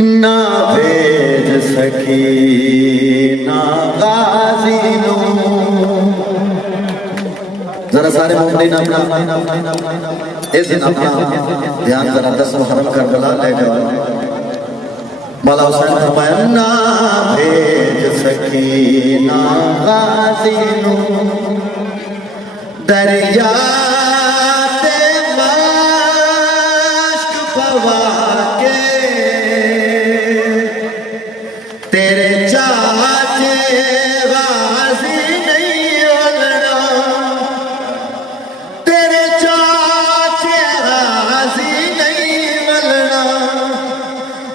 ना भेज सकी ना गाजी नू। जरा सारे मोमिन अपना इस दिन अपना ध्यान जरा 10 मुहर्रम करबला ले जाओ। मौला हुसैन फरमाया ना भेज सकी ना गाजी नू दरिया ते मश्क पवा के तेरे चाचे गाजी नहीं होना, तेरे चाचे गाजी नहीं मिलना।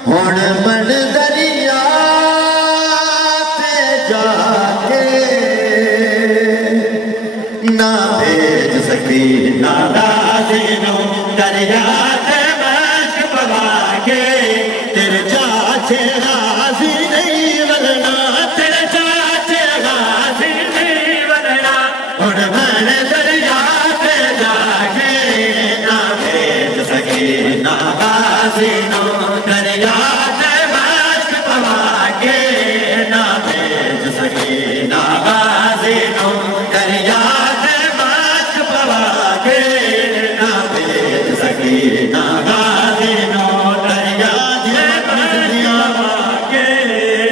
हुण मन दरिया ते जाके ना भेज सकी ना गाजी नू दरिया ते मश्क पवा के तेरे चाचे गाजी नहीं मिलना, तेरे चाचे गाजी नहीं मिलना। हुण मन दरिया ते जाके ना भेज सकी ना गाजी नू दरिया ते मश्क पवा के ना भेज सकी ना गाजी नू दरिया ते मश्क पवा के ना भेज सकी ना गाजी नू दरिया ते मश्क पवा के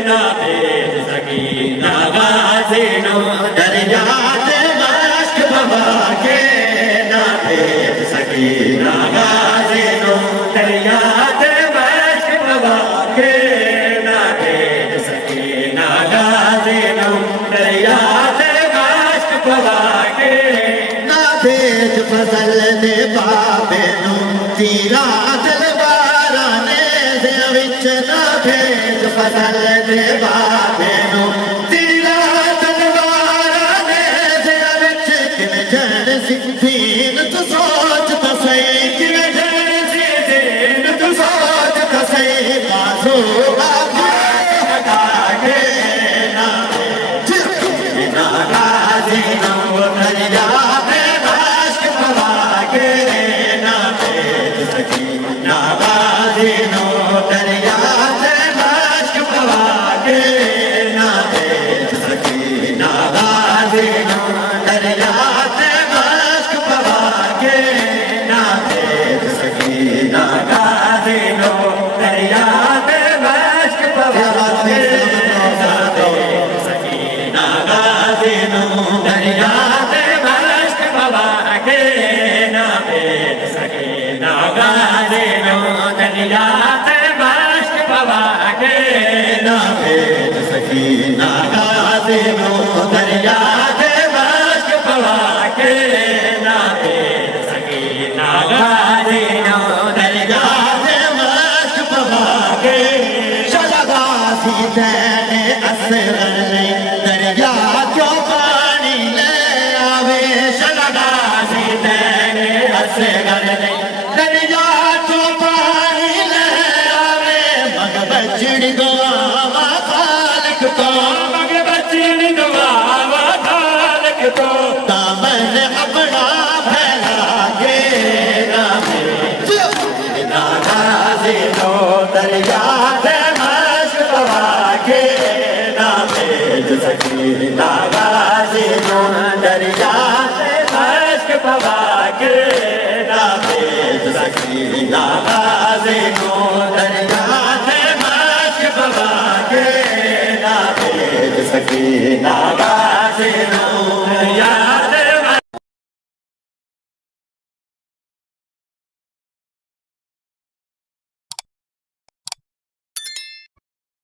ना भेज सकी ना गाजी नू दरिया ते मश्क पवा के ना भेज सकी ना गाजी नू दरिया ते मश्क पवा के ना भेज सकी ना गाजी नू दरिया ते मश्क पवा के ना भेज फजल दे बाबे नू तीरा तलवारा ने दे विच ना भेज फजल दे बाबे नू तीरा तलवारा ने दे विच किवें जन सिद्धीन तू सोच तो सही किवें जन सिद्धीन तू सोच तो सही बाजू बाजू हटा के ना ना गाजी नू दरिया ते मश्क पवा के ना भेज सकी ना गाजी नू दरिया ते मश्क पवा के ना भेज सकी ना गाजी नू दरिया ते मश्क पवा के ना भेज सकी ना गाजी नू दरिया ते मश्क पवा के ना भेज सकी ना गाजी नू दरिया ते मश्क पवा के ना भेज सकी ना गाजी नू दरिया ते मश्क पवा के ना भेज सकी ना गाजी नू दरिया ते मश्क पवा के ना भेज सकी ना गाजी नू दरिया ते मश्क पवा के। शलगासी तेने असर ले दरिया क्यों पानी ले आवे, शलगासी तेने असर ले दरिया क्यों पानी ले आवे। मग बचड़ी दुआवा खालिक तो, मग बचड़ी दुआवा खालिक तो दामन अपना फैला के ना भेज ना गाजी नू दरिया ते मश्क पवा के ना भेज सकी ना गाजी नू दरिया ते मश्क पवा के ना भेज सकी ना गाजी नू दरिया ते मश्क पवा के ना भेज सकी ना गाजी नू